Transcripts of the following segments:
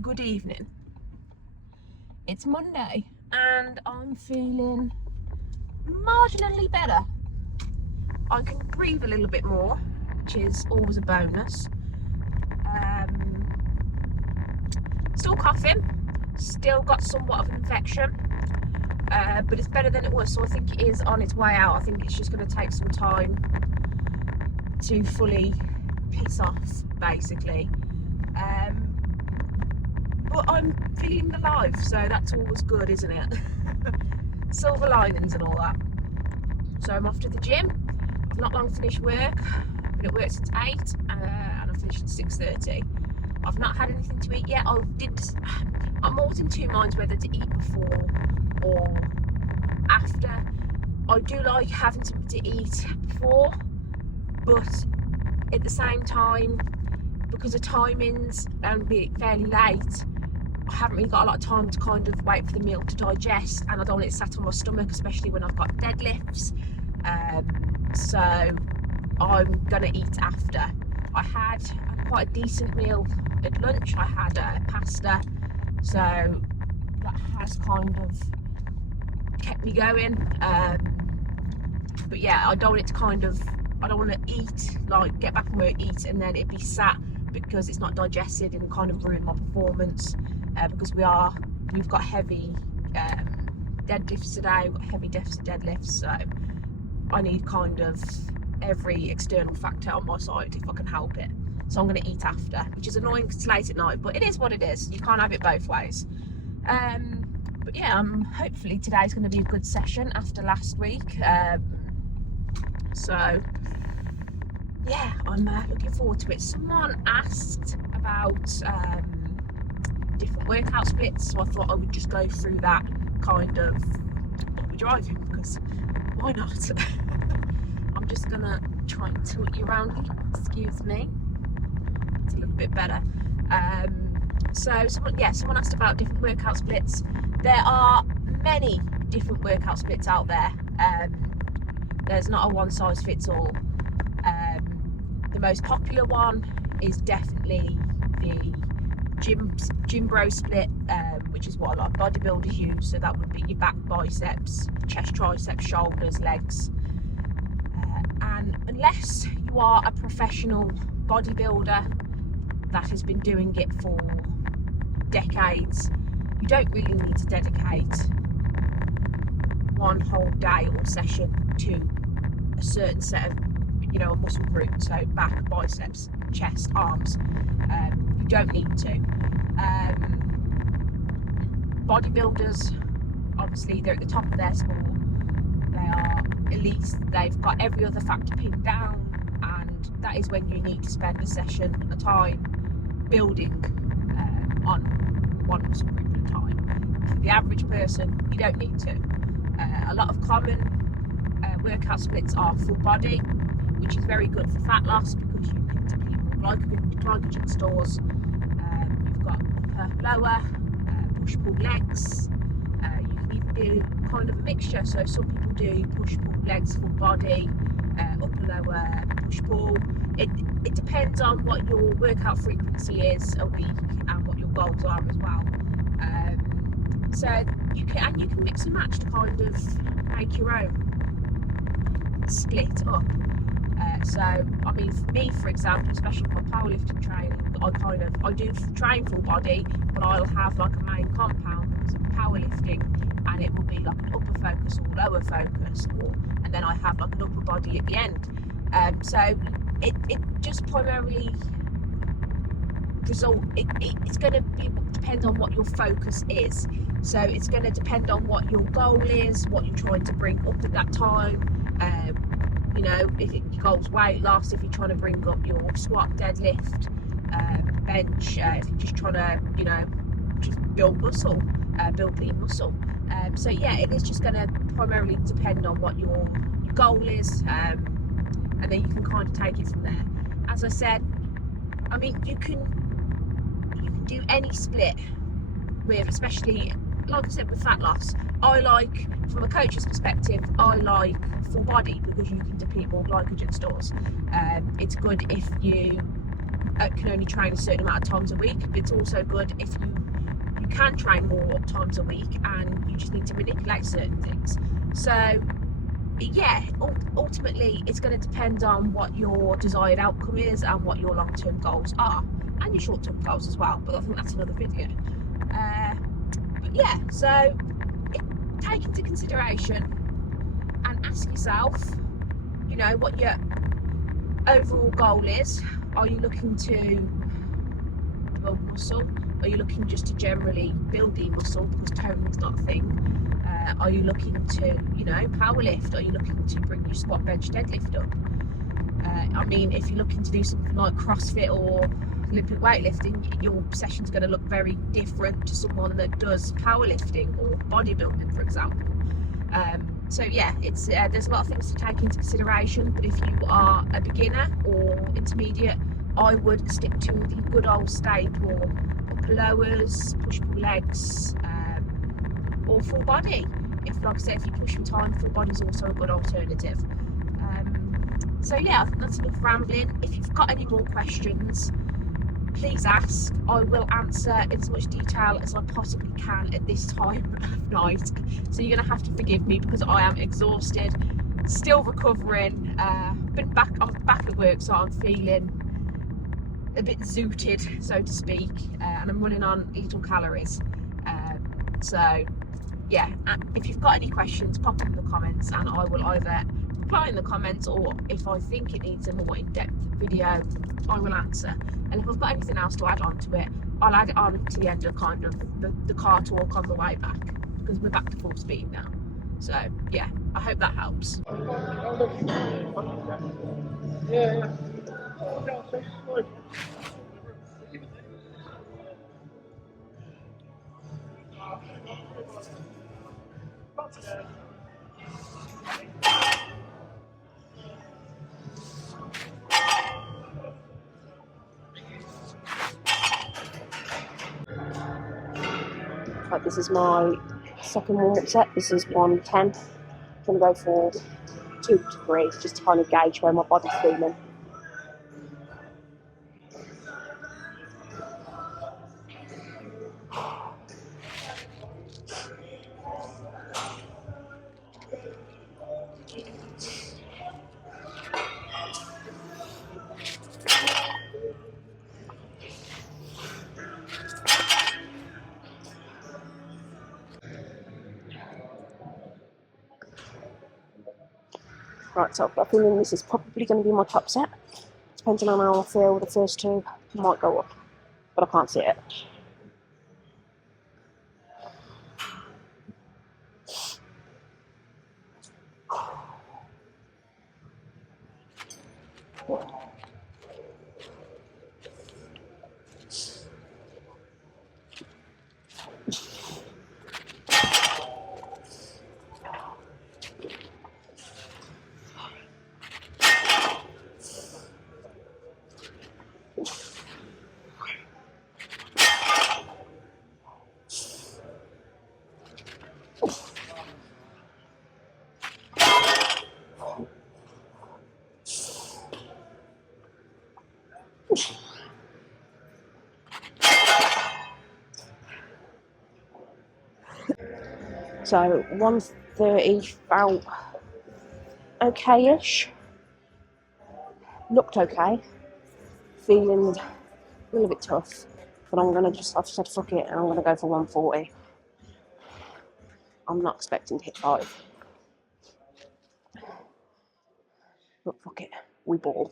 Good evening. It's Monday and I'm feeling marginally better. I can breathe a little bit more, which is always a bonus. Still coughing, still got somewhat of an infection, but it's better than it was, so I think it is on its way out. I think it's just going to take some time to fully piss off, basically. But I'm feeling alive, so that's always good, isn't it? Silver linings and all that. So I'm off to the gym. I've not long finished work. I've been at work since 8 and I finished at 6:30. I've not had anything to eat yet. I'm always in two minds whether to eat before or after. I do like having something to eat before, but at the same time, because of timings and being fairly late, I haven't really got a lot of time to kind of wait for the meal to digest, and I don't want it sat on my stomach, especially when I've got deadlifts. So I'm gonna eat after. I had quite a decent meal at lunch. I had pasta, so that has kind of kept me going. But yeah, I don't want it to I don't want to eat, like get back from work, eat, and then it be sat because it's not digested and kind of ruin my performance. Because we've got heavy deadlifts today, we've got heavy deficit deadlifts, so I need kind of every external factor on my side if I can help it. So I'm going to eat after, which is annoying because it's late at night, but it is what it is. You can't have it both ways. But yeah, hopefully today's going to be a good session after last week. So yeah, I'm looking forward to it. Someone asked about different workout splits, so I thought I would just go through that kind of while we're driving, because why not? I'm just gonna try and tilt you around. Excuse me. It's a little bit better. So someone asked about different workout splits. There are many different workout splits out there. There's not a one size fits all. The most popular one is definitely the gym bro split, which is what a lot of bodybuilders use. So that would be your back, biceps, chest, triceps, shoulders, legs. And unless you are a professional bodybuilder that has been doing it for decades, you don't really need to dedicate one whole day or session to a certain set of, a muscle group. So back, biceps, chest, arms. You don't need to. Bodybuilders, obviously, they're at the top of their sport. They are elite. They've got every other factor pinned down, and that is when you need to spend a session at a time building on one muscle group at a time. For the average person, you don't need to. A lot of common workout splits are full body, which is very good for fat loss because you can deplete more glycogen stores. You've got upper, lower, push-pull legs. You can even do kind of a mixture. So some people do push-pull legs, full body, upper, lower, push-pull. It depends on what your workout frequency is a week and what your goals are as well. So you can mix and match to kind of make your own split up. So I mean, for me, for example, especially with my powerlifting training, I do train full body, but I'll have like a main compound because of powerlifting, and it will be like an upper focus or lower focus, and then I have like an upper body at the end. So it just primarily it's going to depend on what your focus is. So it's going to depend on what your goal is, what you're trying to bring up at that time. If your goal's weight loss, if you're trying to bring up your squat, deadlift, bench, if you're just trying to, just build muscle, build lean muscle. So yeah, it is just going to primarily depend on what your goal is, and then you can kind of take it from there. As I said, I mean, you can do any split with, especially like I said, with fat loss. I like, from a coach's perspective, I like full body because you can deplete more glycogen stores. It's good if you can only train a certain amount of times a week, but it's also good if you can train more times a week and you just need to manipulate certain things. So yeah, ultimately it's going to depend on what your desired outcome is and what your long-term goals are, and your short-term goals as well, but I think that's another video. But yeah, so take into consideration and ask yourself, you know, what your overall goal is. Are you looking to build muscle? Are you looking just to generally build the muscle because toning's not a thing? Are you looking to, you know, power lift? Are you looking to bring your squat, bench, deadlift up? I mean, if you're looking to do something like CrossFit or Olympic weightlifting, your session's going to look very different to someone that does powerlifting or bodybuilding, for example. So yeah, it's there's a lot of things to take into consideration, but if you are a beginner or intermediate, I would stick to the good old staple upper lowers, push-pull legs, or full body. If, like I said, if you push for time, full body is also a good alternative. So yeah, I think that's enough rambling. If you've got any more questions, please ask. I will answer in as much detail as I possibly can at this time of night. So you're gonna have to forgive me because I am exhausted, still recovering. I'm back at work, so I'm feeling a bit zooted, so to speak, and I'm running on little calories. So yeah, if you've got any questions, pop them in the comments and I will either reply in the comments, or if I think it needs a more in-depth video, I will answer. And if I've got anything else to add on to it, I'll add it on to the end of kind of the car talk on the way back, because we're back to full speed now. So yeah, I hope that helps. Yeah. Right, this is my second warm-up set. This is 110. I'm going to go for 2 to 3, just to kind of gauge where my body's feeling. Right, so I've got a feeling this is probably going to be my top set. Depending on how I feel, the first 2 might go up, but I can't see it. So 130 felt okay-ish. Looked okay. Feeling a little bit tough, but I've said fuck it and I'm gonna go for 140. I'm not expecting to hit 5. But fuck it, we ball.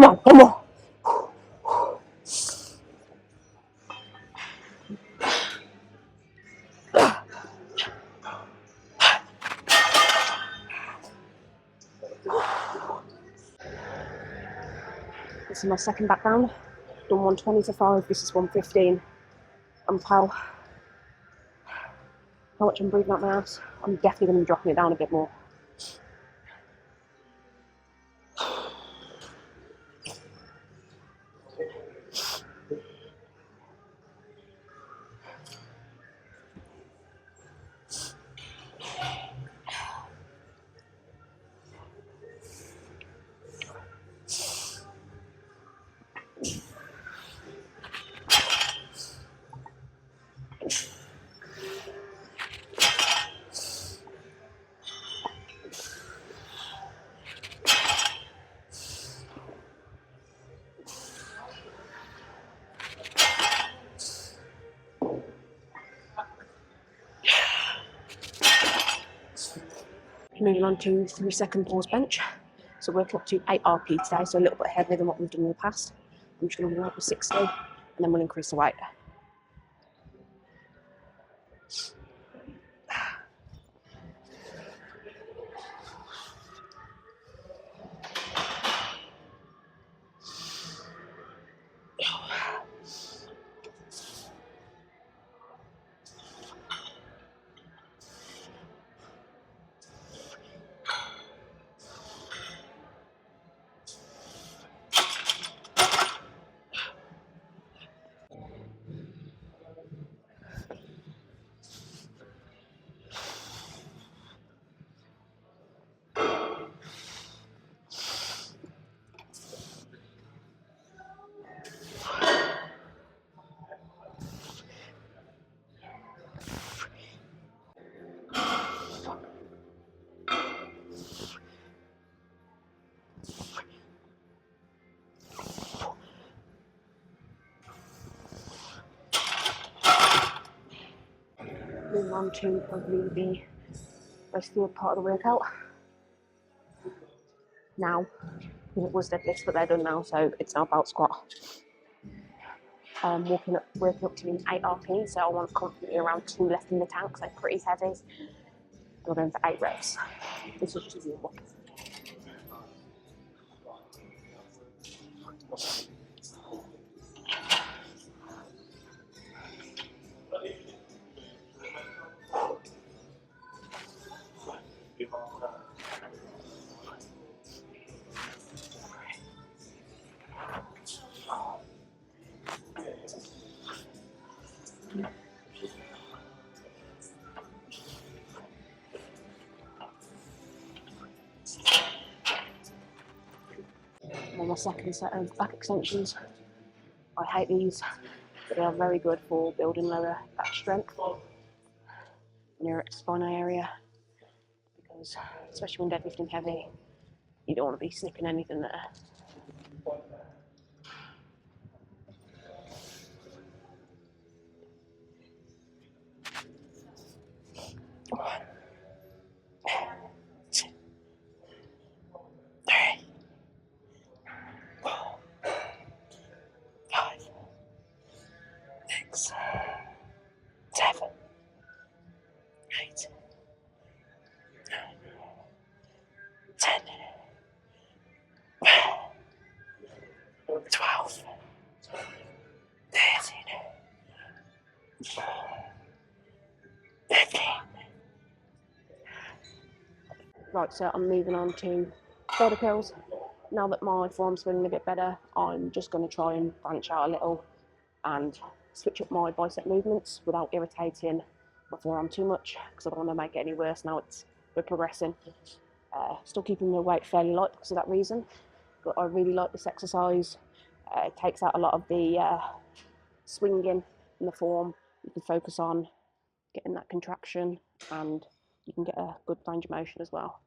Come on, one more. This is my second back round. Done 120 for 5, this is 115. And pal, how much I'm breathing out my ass, I'm definitely going to be dropping it down a bit more. Moving on to 3-second pause bench. So we're up to 8 RP today, so a little bit heavier than what we've done in the past. I'm just going to warm up with 60, and then we'll increase the weight. Moving on to probably the most third part of the workout. Now, because it was deadlifts, but they're done now, so it's now about squat. Working up to an 8 RP, so I want comfortably around 2 left in the tank, so pretty heavy. We're going for 8 reps. This is just a warm up. And my second set of back extensions. I hate these, but they are very good for building lower back strength in your spine area, because especially when deadlifting heavy, you don't want to be snipping anything there. Right, so I'm moving on to shoulder curls. Now that my forearm's feeling a bit better, I'm just going to try and branch out a little and switch up my bicep movements without irritating my forearm too much, because I don't want to make it any worse now we're progressing. Still keeping the weight fairly light because of that reason, but I really like this exercise. It takes out a lot of the swinging in the form. You can focus on getting that contraction, and you can get a good range of motion as well.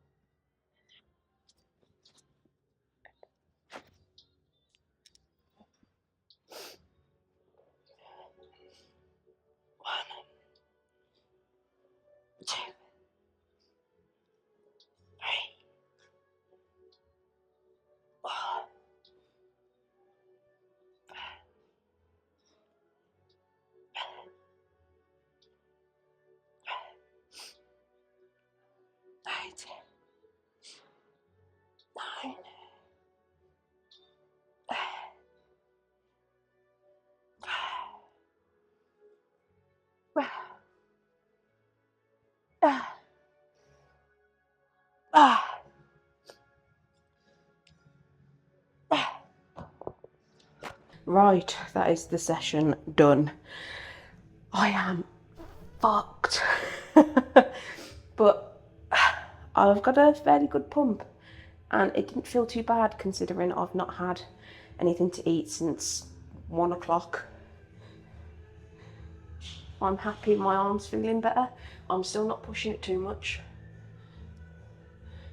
9. Right, that is the session done. I am fucked. But I've got a fairly good pump and it didn't feel too bad considering I've not had anything to eat since 1 o'clock. I'm happy my arm's feeling better. I'm still not pushing it too much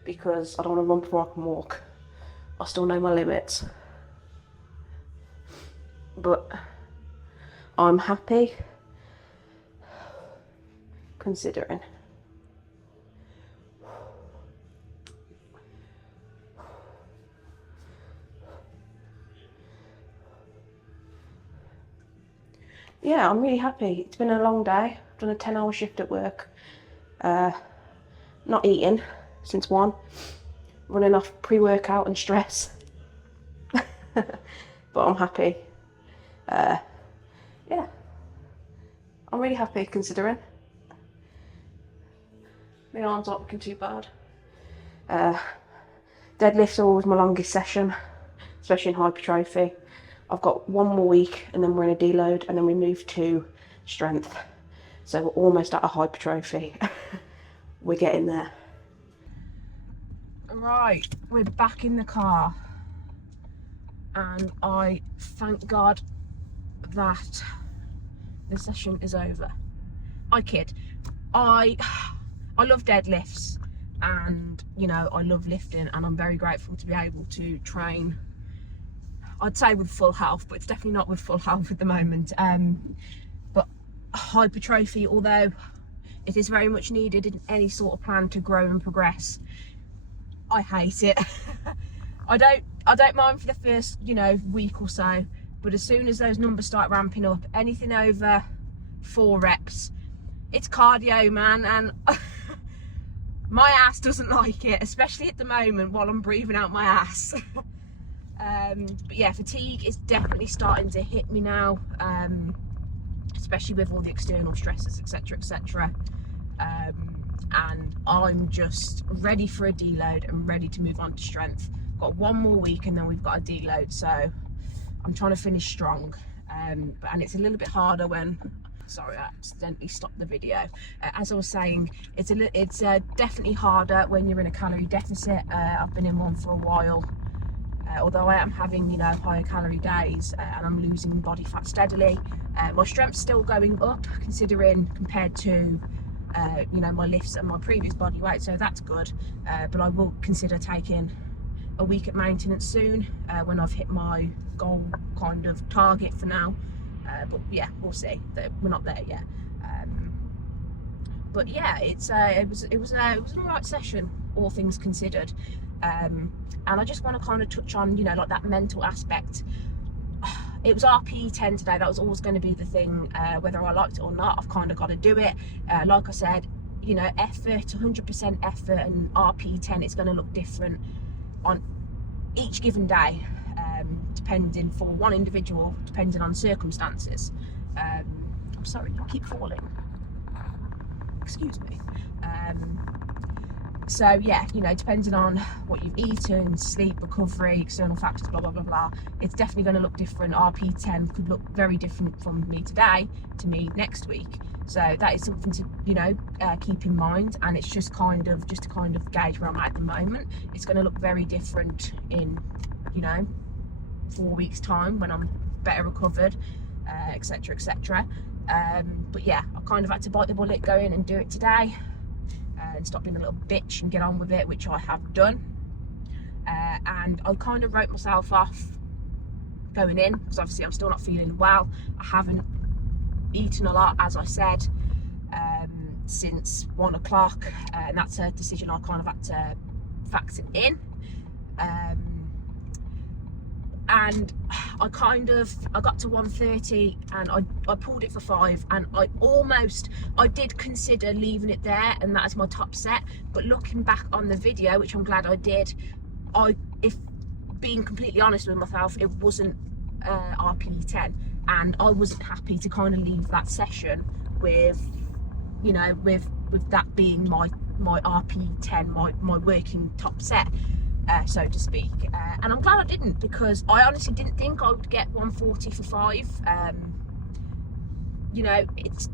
because I don't want to run before I can walk. I still know my limits. But I'm happy considering. Yeah, I'm really happy. It's been a long day. I've done a 10-hour shift at work. Not eating since 1. Running off pre-workout and stress. But I'm happy. Yeah. I'm really happy considering. My arms aren't looking too bad. Deadlift's always my longest session, especially in hypertrophy. I've got 1 more week and then we're in a deload and then we move to strength. So we're almost at a hypertrophy. We're getting there. Right, we're back in the car. And I thank God that the session is over. I kid. I love deadlifts and, you know, I love lifting and I'm very grateful to be able to train, I'd say with full health, but it's definitely not with full health at the moment. But hypertrophy, although it is very much needed in any sort of plan to grow and progress, I hate it. I don't mind for the first, you know, week or so, but as soon as those numbers start ramping up, anything over 4 reps, it's cardio, man, and my ass doesn't like it, especially at the moment while I'm breathing out my ass. But yeah, fatigue is definitely starting to hit me now, especially with all the external stresses, etc, etc. And I'm just ready for a deload and ready to move on to strength. Got 1 more week and then we've got a deload, so I'm trying to finish strong. And it's a little bit harder when, sorry, I accidentally stopped the video. As I was saying, it's definitely harder when you're in a calorie deficit. I've been in one for a while. Although I am having, you know, higher calorie days and I'm losing body fat steadily, my strength's still going up considering compared to you know, my lifts and my previous body weight, so that's good. But I will consider taking a week at maintenance soon when I've hit my goal kind of target for now. But yeah, we'll see. We're not there yet. But yeah, it was an alright session, all things considered. And I just want to kind of touch on, you know, like that mental aspect. It was RPE 10 today. That was always going to be the thing, whether I liked it or not. I've kind of got to do it. Like I said, you know, effort, 100% effort, and RPE 10 is going to look different on each given day, depending for one individual, depending on circumstances. I'm sorry, I keep falling. Excuse me. So yeah, you know, depending on what you've eaten, sleep, recovery, external factors, blah, blah, blah, blah, it's definitely going to look different. RP 10 could look very different from me today to me next week. So that is something to, you know, keep in mind. And it's just to kind of gauge where I'm at the moment. It's going to look very different in, you know, 4 weeks time when I'm better recovered, etc, etc. But yeah, I kind of had to bite the bullet, go in and do it today. And stop being a little bitch and get on with it, which I have done. And I kind of wrote myself off going in because obviously I'm still not feeling well. I haven't eaten a lot, as I said, since 1 o'clock, and that's a decision I kind of had to factor in. and I got to 130 and I pulled it for 5, and I did consider leaving it there and that is my top set, but looking back on the video, which I'm glad I did, if being completely honest with myself, it wasn't RPE 10, and I wasn't happy to kind of leave that session with, you know, with that being my RPE 10, my working top set, so to speak. And I'm glad I didn't, because I honestly didn't think I would get 140 for 5. You know, it's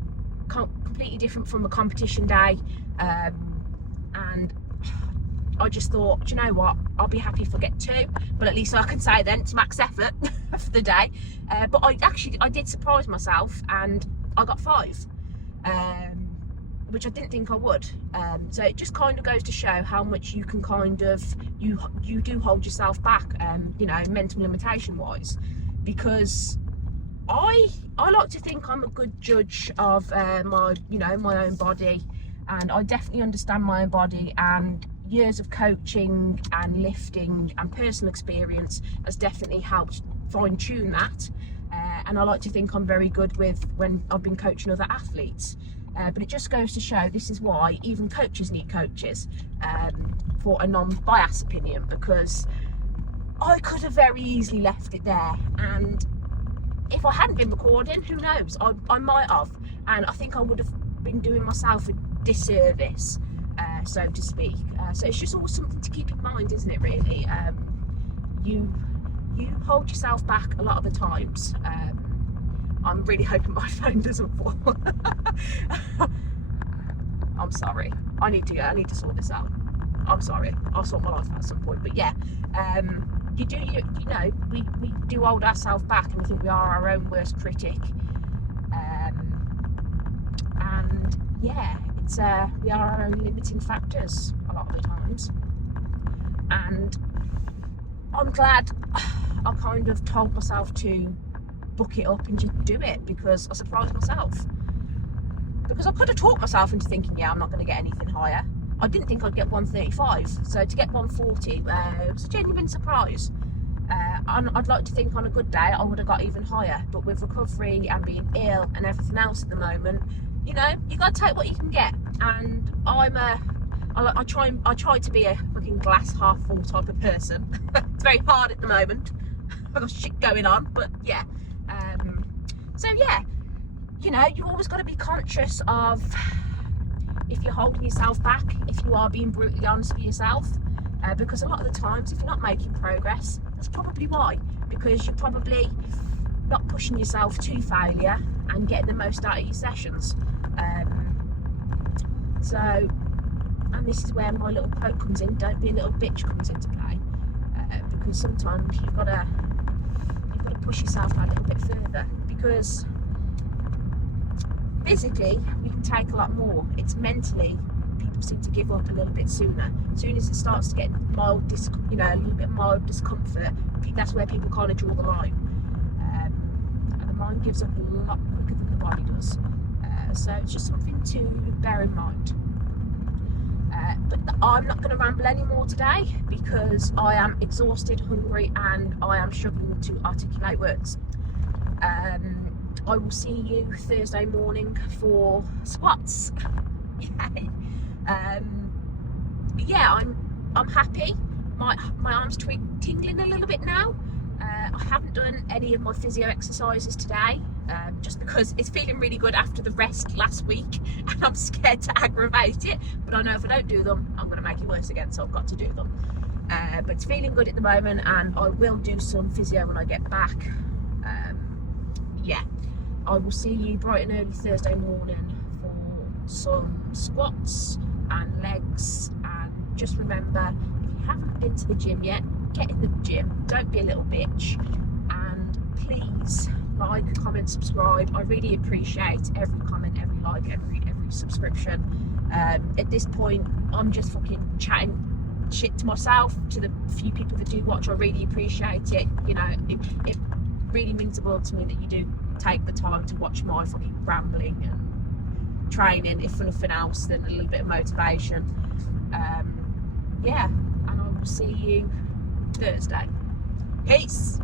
completely different from a competition day, and I just thought, do you know what, I'll be happy if I get 2, but at least I can say then it's max effort for the day. But I did surprise myself and I got 5, which I didn't think I would. So it just kind of goes to show how much you can kind of, you do hold yourself back, you know, mental limitation wise, because I like to think I'm a good judge of my own body, and I definitely understand my own body, and years of coaching and lifting and personal experience has definitely helped fine-tune that, and I like to think I'm very good with when I've been coaching other athletes, but it just goes to show this is why even coaches need coaches, for a non-biased opinion, because I could have very easily left it there, and if I hadn't been recording, who knows, I might have, and I think I would have been doing myself a disservice, so to speak. So it's just always something to keep in mind, isn't it, really? You hold yourself back a lot of the times. I'm really hoping my phone doesn't fall. I'm sorry. I need to sort this out. I'm sorry. I'll sort my life out at some point. But yeah, you know, we do hold ourselves back, and I think we are our own worst critic. And yeah, we are our own limiting factors a lot of the times, and I'm glad I kind of told myself to book it up and just do it, because I surprised myself, because I could have talked myself into thinking, yeah, I'm not going to get anything higher. I didn't think I'd get 135, so to get 140, it was a genuine surprise. I'd like to think on a good day I would have got even higher, but with recovery and being ill and everything else at the moment, you know, you got to take what you can get, and I try to be a fucking glass half full type of person. It's very hard at the moment. I've got shit going on, but yeah. So yeah, you know, you've always got to be conscious of if you're holding yourself back, if you are being brutally honest with yourself, because a lot of the times, if you're not making progress, that's probably why, because you're probably not pushing yourself to failure and getting the most out of your sessions. And this is where my little quote comes in, don't be a little bitch, comes into play, because sometimes you've got to push yourself out a little bit further, because physically we can take a lot more. It's mentally people seem to give up a little bit sooner. As soon as it starts to get a little bit mild discomfort, that's where people kind of draw the line, and the mind gives up a lot quicker than the body does. So it's just something to bear in mind. But I'm not going to ramble anymore today, because I am exhausted, hungry, and I am struggling to articulate words. I will see you Thursday morning for squats. Yay. Yeah, I'm happy. My arms tingling a little bit now. I haven't done any of my physio exercises today, just because it's feeling really good after the rest last week, and I'm scared to aggravate it, but I know if I don't do them I'm going to make it worse again, so I've got to do them. But it's feeling good at the moment, and I will do some physio when I get back. Yeah, I will see you bright and early Thursday morning for some squats and legs. And just remember, if you haven't been to the gym yet, get in the gym, don't be a little bitch, and please like, comment, subscribe. I really appreciate every comment, every like, every subscription. At this point I'm just fucking chatting shit to myself, to the few people that do watch. I really appreciate it. You know, it really means the world to me that you do take the time to watch my fucking rambling and training, if for nothing else than a little bit of motivation. Yeah, and I will see you Thursday. Peace.